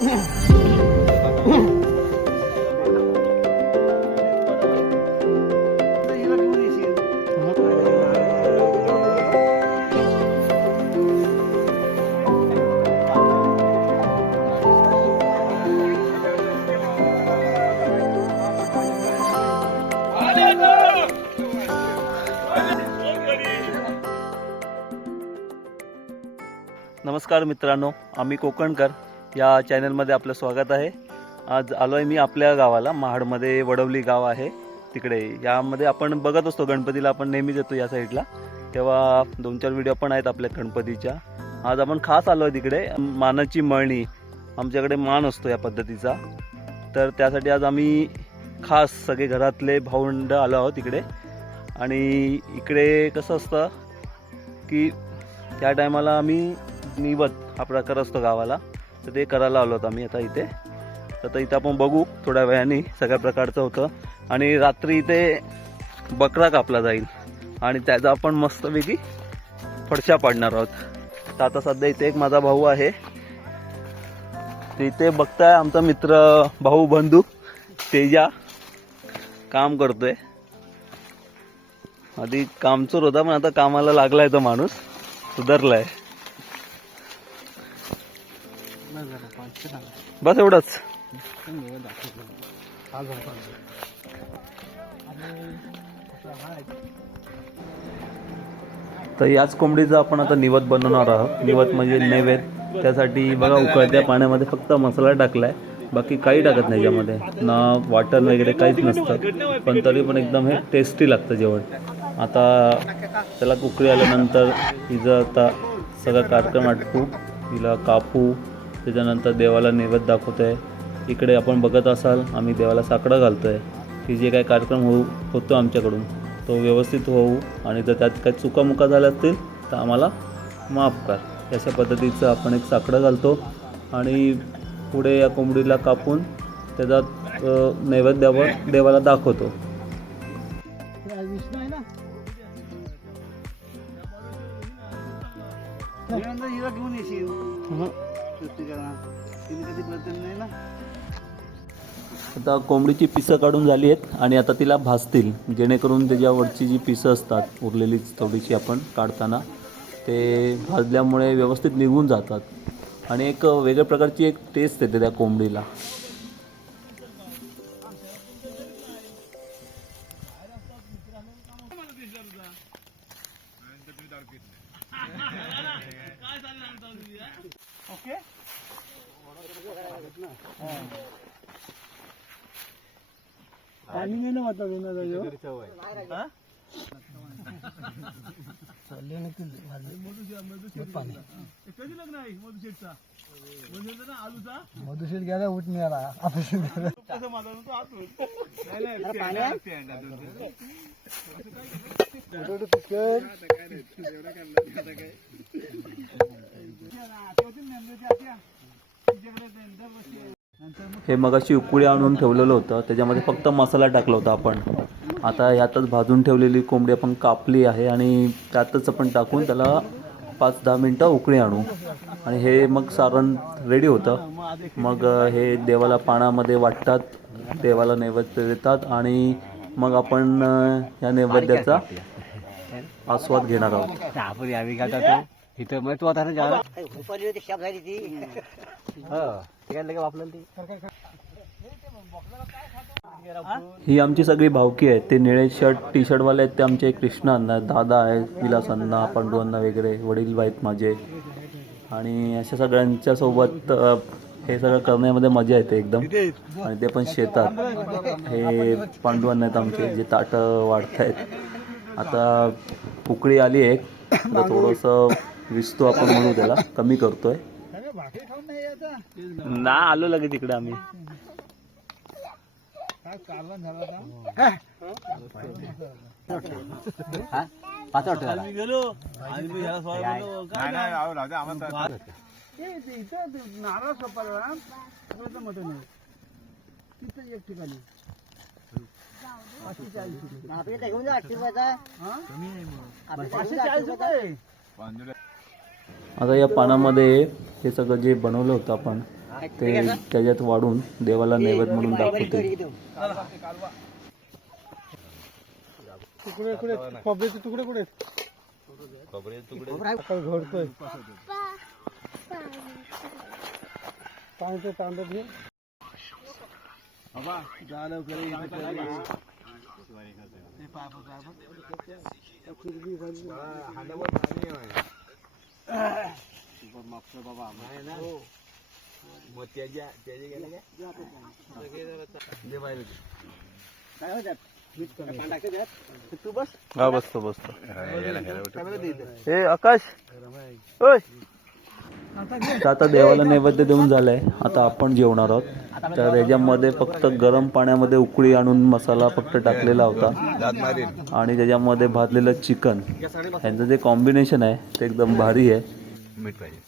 नमस्कार मित्रांनो आम्ही कोकणकर. या चॅनलमध्ये आपलं स्वागत आहे. आज आलो आहे मी आपल्या गावाला. महाडमध्ये वडवली गाव आहे. तिकडे यामध्ये आपण बघत असतो गणपतीला आपण नेहमीच येतो या साईडला. तेव्हा दोन चार व्हिडिओ पण आहेत आपल्या गणपतीच्या. आज आपण खास आलो आहे तिकडे. मानाची मळणी. आमच्याकडे मान असतो या पद्धतीचा. तर त्यासाठी आज आम्ही खास सगळे घरातले भावंड आलो आहोत तिकडे. आणि इकडे कसं असतं की त्या टायमाला आम्ही निवत हा प्रकार असतो गावाला. तर ते करायला आलो होतो आम्ही आता इथे. तर आता इथं आपण बघू थोड्या वेळाने सगळ्या प्रकारचं होतं. आणि रात्री इथे बकरा कापला जाईल. आणि त्याचा आपण मस्तपैकी फडशा पाडणार आहोत. तर आता सध्या इथे एक माझा भाऊ आहे. इथे बघताय आमचा मित्र भाऊ बंधू तेजा काम करतोय. आधी कामचोर होता पण आता कामाला लागलाय तो माणूस. सुधारलाय. बस एवढंच. तर याच कोंबडीचं आपण आता निवत बनवणार आहोत. निवत म्हणजे नैवेद्य त्यासाठी बघा उकळत्या पाण्यामध्ये फक्त मसाला टाकलाय. बाकी काही टाकत नाही याच्यामध्ये. ना वाटण वगैरे काहीच नसतं. पण तरी पण एकदम हे टेस्टी लागतं जेवण. आता त्याला कुकरी आल्यानंतर हिचं आता सगळा कार्यक्रम आटपू. हिला कापू. त्याच्यानंतर देवाला नैवेद्य दाखवतो आहे इकडे आपण बघत असाल आम्ही देवाला साकडं घालतो आहे की जे काही कार्यक्रम होऊ होतो आमच्याकडून. तो व्यवस्थित होऊ आणि जर त्यात काही चुकामुका झाल्या असतील तर आम्हाला माफ कर. अशा पद्धतीचं आपण एक साकडं घालतो आणि पुढे या कोंबडीला कापून त्याचा नैवेद्यावर देवाला दाखवतो. आता कोंबडीची पिसं काढून झाली आहेत आणि आता तिला भाजतील. जेणेकरून त्याच्यावरची जी पिसं असतात उरलेली थोडीशी आपण काढताना ते भाजल्यामुळे व्यवस्थित निघून जातात. आणि एक वेगळ्या प्रकारची एक टेस्ट येते त्या कोंबडीला. मधुशेट गेला उठ मिळाला हे मगाशी उकळी आणून ठेवलेलं होतं. त्याच्यामध्ये फक्त मसाला टाकला होता आपण. आता यातच भाजून ठेवलेली कोंबडी आपण कापली आहे आणि त्यातच आपण टाकून त्याला पाच दहा मिनटं उकळी आणू. आणि हे मग सारण रेडी होतं. मग हे देवाला पाण्यामध्ये वाटतात. देवाला नैवेद्य देतात. आणि मग आपण या नैवेद्याचा आस्वाद घेणार आहोत. आपण यावी इथं मग तू. आता ही आमची सगळी भावकी आहेत. ते निळे शर्ट टी शर्टवाले आहेत. ते आमचे कृष्ण अण्णा दादा आहेत विलास अण्णा पांडू अण्णा वगैरे वडील आहेत माझे. आणि अशा सगळ्यांच्या सोबत हे सगळं करण्यामध्ये मजा येते एकदम. आणि ते पण शेतात. हे पांडू अण्णा आहेत आमचे जे ताटं वाढत आहेत आता उकळी आली आहे आता थोडंसं विसतो आपण म्हणू त्याला. कमी करतोय. ना आलो लगेच तिकडे आम्ही काय कारवान झाला होता पाच वाटतं त्याला. गेलो. आणि मी ह्याला सवाल बोललो, काय नाही. ते- ते इथं ते नारळ सोपाला सगळं मटण आहे तिथं एक ठिकाणी. पाचशे चाळीस रुपये. हा? पाचशे चाळीस रुपये आता या पानामध्ये हे सगळं जे बनवलं होतं आपण ते त्याच्यात वाढून देवाला नैवेद्य म्हणून दाखवते. तुकडे कुठे खोबऱ्याचे तुकडे कुठे तुकडे. घडतोय. पाण्याचं तांदूळ घे. बाबा खरे तू. बस. हा बसतो बसतो ए आकाश. ओय. आता देवाला नैवेद्य देऊन झालंय. आता आपण जेवणार आहोत. तर याच्यामध्ये फक्त गरम पाण्यामध्ये उकळी आणून मसाला फक्त टाकलेला होता. आणि त्याच्यामध्ये भाजलेलं चिकन. यांचं जे कॉम्बिनेशन आहे ते एकदम भारी आहे. मीठ पाहिजे.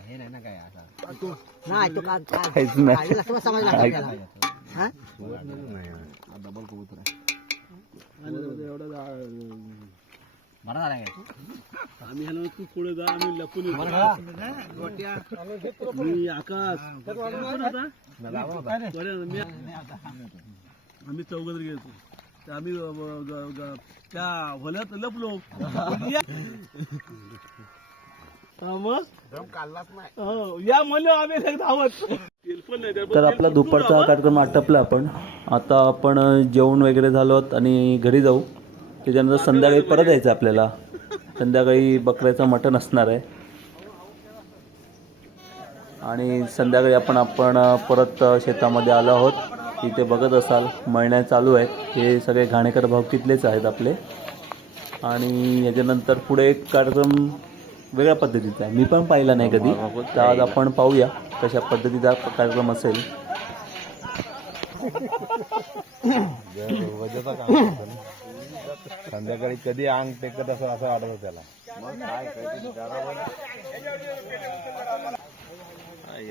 हे नाही ना काय असं नाही तो का काय समजला हा डबल कबूतर बरं झालं काय आम्ही ह्याला तू पुढे जा आम्ही लपून येतो. मी आकाश कोण होता? बरं, मी- आम्ही चौघ गेलो आम्ही त्या होल्यात लपलो. या. हा, हो, या म्हणलो आम्ही धावत. तेलपण नाही, त्यामुळे तर आपला दुपारचा कुठं कार्यक्रम आटपला आपण. आता आपण जेवण वगैरे झालो आणि घरी जाऊ. त्याच्यानंतर संध्याकाळी परत यायचं आपल्याला. संध्याकाळी बकऱ्याचं मटण असणार आहे. आणि संध्याकाळी आपण आपण परत शेतामध्ये आलो आहोत. इथे बघत असाल मळण्या चालू आहेत हे सगळे घाणेकर भाव तिथलेच आहेत आपले. आणि याच्यानंतर पुढे एक कार्यक्रम वेगळ्या पद्धतीचा आहे. मी पण पाहिला नाही कधी तर आज आपण पाहूया कशा पद्धतीचा कार्यक्रम असेल. संध्याकाळी कधी अंग टेकत असं असं वाटत त्याला.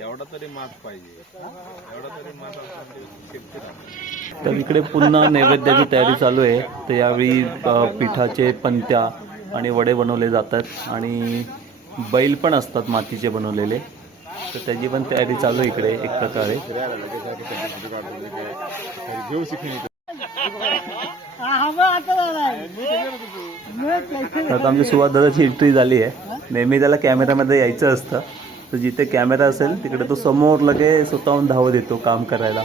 एवढा तरी मास पाहिजे. एवढा तरी मास तर इकडे पुन्हा नैवेद्याची तयारी चालू आहे. तर यावेळी पिठाचे पंत्या आणि वडे बनवले जातात आणि बैल पण असतात मातीचे बनवलेले. तर त्याची पण तयारी चालू आहे इकडे एक प्रकारे. तर आता आमची सुरुवात दादाची एंट्री झाली आहे. नेहमी त्याला कॅमेऱ्यामध्ये यायचं असतं. तर जिथे कॅमेरा असेल तिकडे तो समोर लगे स्वतःहून धावत येतो काम करायला.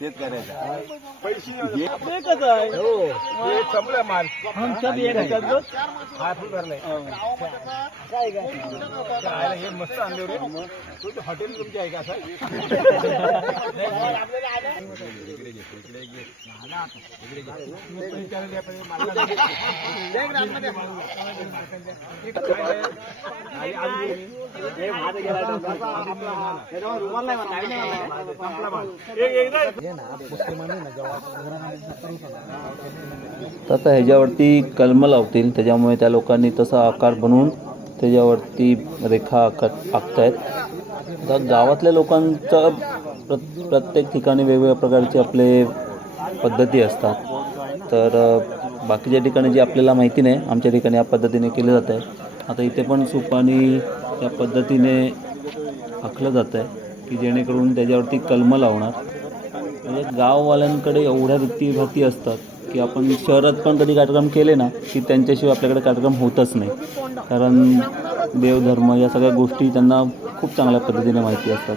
तेच करायचं एकच आहे. संपलं माल. हम सब एक बघ. हे. मस्त आणले रे हॉटेल तुमचे आहे का असं? तर आता ह्याच्यावरती कलम लावतील त्याच्यामुळे त्या लोकांनी तसा आकार बनवून त्याच्यावरती रेखा आखत आखतायत. आता गावातल्या लोकांचा प्र प्रत्येक ठिकाणी वेगवेगळ्या प्रकारचे आपले पद्धती असतात. तर बाकीच्या ठिकाणी जे आपल्याला माहिती नाही आमच्या ठिकाणी या पद्धतीने केलं जात आहे आता इथे पण सुपानी त्या पद्धतीने आखलं जात आहे की जेणेकरून त्याच्यावरती कलमं लावणार. म्हणजे गाववाल्यांकडे एवढ्या रीतीभाती असतात की आपण शहरात पण कधी कार्यक्रम केले ना की त्यांच्याशिवाय आपल्याकडे कार्यक्रम होतच नाही. कारण देवधर्म या सगळ्या गोष्टी त्यांना खूप चांगल्या पद्धतीने माहिती असतात.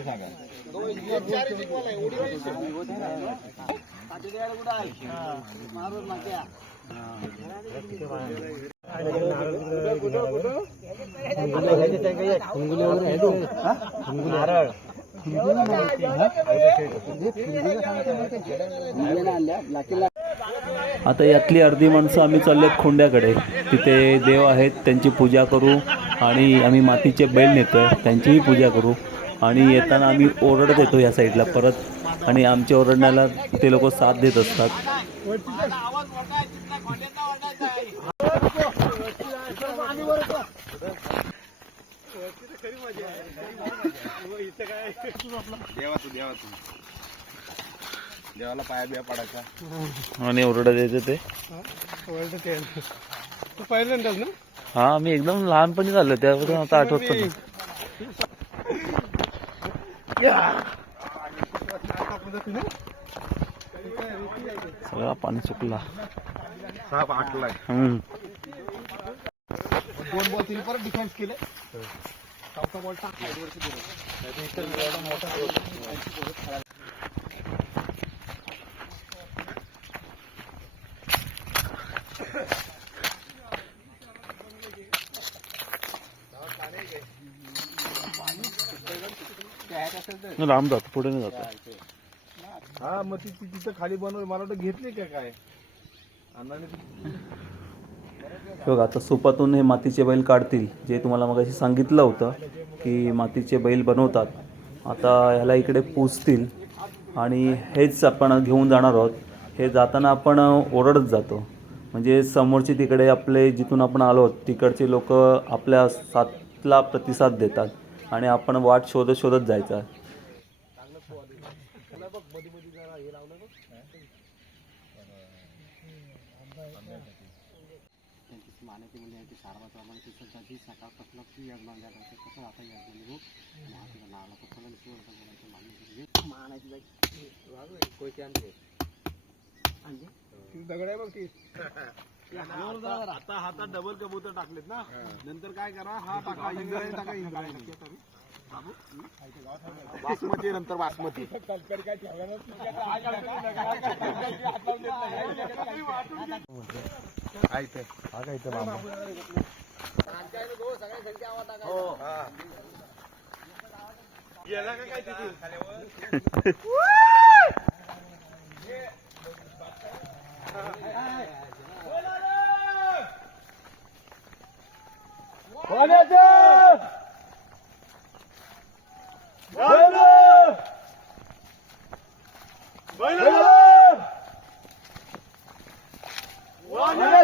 सांगा आता यातली अर्धी माणसं आम्ही चाललेत खोंड्याकडे. तिथे देव आहेत त्यांची पूजा करू. आणि आम्ही मातीचे बैल नेतोय त्यांचीही पूजा करू. आणि येताना आम्ही ओरडत येतो या साईडला परत. आणि आमच्या ओरडण्याला ते लोक साथ देत असतात. देवाला पाया बिया पडायचा आणि ओरडत येते ते तू पहिल्यांदाच ना? हा मी एकदम लहानपणी झालो त्यावरून आता आठवत पण. सगळा पाणी चुकला साप आटलाय हम्म. दोन बॉल तिने परत डिफेन्स केले लांब जातो पुढे नाही जातो हा मग ती ती तिथं खाली बनवली मला वाटतं घेतली का काय? अण्णाने बघा आता सुपातून हे मातीचे बैल काढतील. जे तुम्हाला मगाशी सांगितलं होतं की मातीचे बैल बनवतात. आता ह्याला इकडे पुजतील आणि हेच आपण घेऊन जाणार आहोत. हे जाताना आपण ओरडत जातो. म्हणजे समोरचे तिकडे आपले जिथून आपण आलो आहोत तिकडचे लोक आपल्या साथला प्रतिसाद देतात. आणि आपण वाट शोधत शोधत जायचा त्यांची मान्यते म्हणजे यांची तिथं जी सकाळपासून ती यजमान झालं होतं कसं आता यजमान हो आणि हा तुझं नावाला पकडलं आणि शिवण बोलायचं मान्य दगड आहे बघ ती आता हातात डबल कबूतर टाकलेत ना नंतर काय करा हा टाका इंद्रायणी टाका इंद्रायणी बासमती नंतर बासमती ऐकते हा काय इथं बाबा उलट्या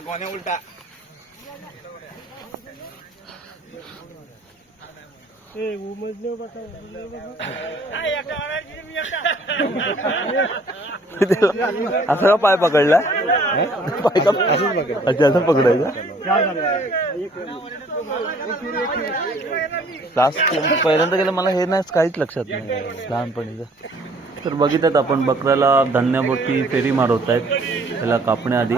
गोण्या उलटा. ए उमजले बघा असं का पाय पकडला? पाय का अच्छा असं पकडायचा? लास्ट पहिल्यांदा गेलं मला हे नाही काहीच लक्षात नाही. लहानपणीचं. तर बघितलं आपण बकऱ्याला धान्याभोवती फेरी मारवत आहेत त्याला कापण्याआधी.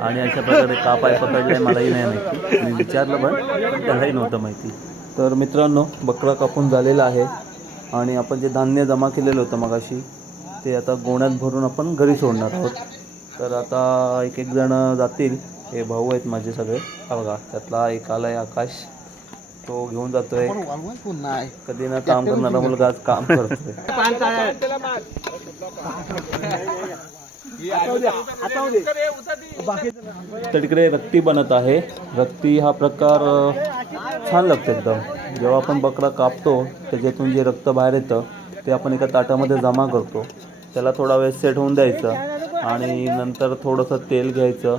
आणि अशा प्रकारे का पाय पकडले मलाही नाही माहिती. मी विचारलं पण त्यालाही नव्हतं माहिती. तर मित्रांनो बकरा कापून झालेला आहे. आणि आपण जे धान्य जमा केलेलं होतं मगाशी ते आता गोण्यात भरून आपण घरी सोडणार आहोत. तर आता एक एक जण जातील. हे भाऊ आहेत माझे सगळे. हा बघा त्यातला एक आलाय आकाश. तो घेऊन जातोय. कधी ना काम करणारा मुलगा आज काम करतोय. तर तिकडे रक्ती बनत आहे. रक्ती हा प्रकार छान लागतो एकदम. जेव्हा आपण बकरा कापतो त्याच्यातून जे रक्त बाहेर येतं ते आपण एका ताटामध्ये जमा करतो. त्याला थोडा वेळ सेट होऊन द्यायचं आणि नंतर थोडंसं तेल घ्यायचं.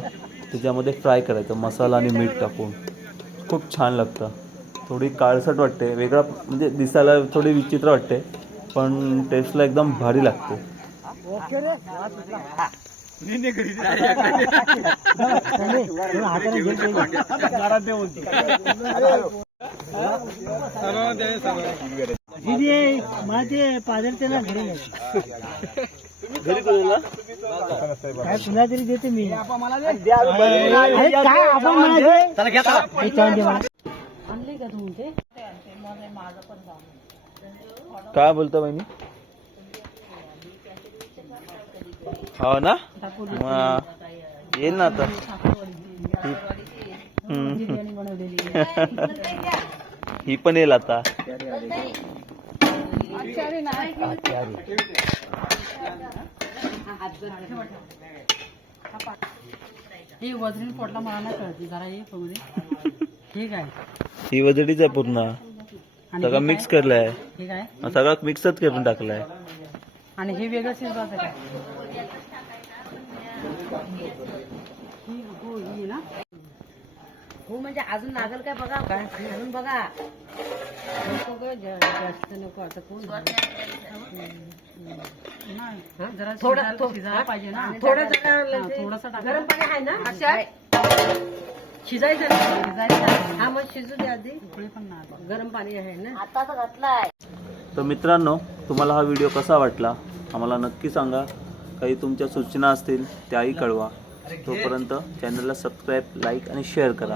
त्याच्यामध्ये फ्राय करायचं मसाला आणि मीठ टाकून. खूप छान लागतं. थोडी काळसट वाटते. वेगळा म्हणजे दिसायला थोडी विचित्र वाटते पण टेस्टला एकदम भारी लागते. मला ते पाजरते त्याला घरी काय पुन्हा तरी देते मी अरे काय आपण म्हणायचं काय बोलतो बहिणी? हो ना मग येईल ना आता. ही पण येईल आता ही वजनी पोटला मला नाही कळते जरा ये ठीक आहे ही वजडीच आहे पूर्ण सगळं मिक्स? केलंय ठीक आहे मग सगळं मिक्सच करून टाकलंय आणि हे वेगळं शिजवायचं काय ही हो ही ना हो म्हणजे अजून लागल काय बघा? बघा. नको ग जा- जास्त नको. आता कोण जरा थोडं- शिजायला पाहिजे ना. थोडं जरा थोडंसं टाका. गरम पाणी आहे ना? शिजायचं ना? टाका. हा मग शिजू दे आधी. पण गरम पाणी आहे ना? आता घातलाय. तर मित्रांनो तुम्हाला हा व्हिडिओ कसा वाटला? आम्हाला नक्की सांगा. काही तुमच्या सूचना असतील त्याही कळवा. तोपर्यंत चॅनलला सबस्क्राईब लाईक आणि शेअर करा.